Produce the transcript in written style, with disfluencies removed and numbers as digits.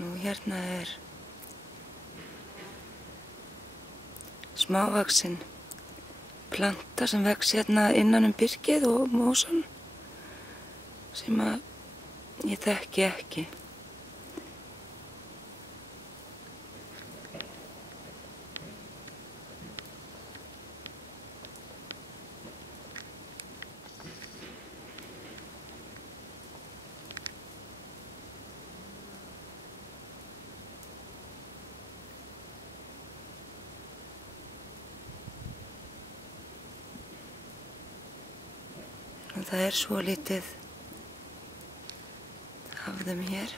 Nú hérna smávaxin planta sem vex hérna innan birkið og mósan sem ég þekki ekki. Og það svolítið af þeim hér.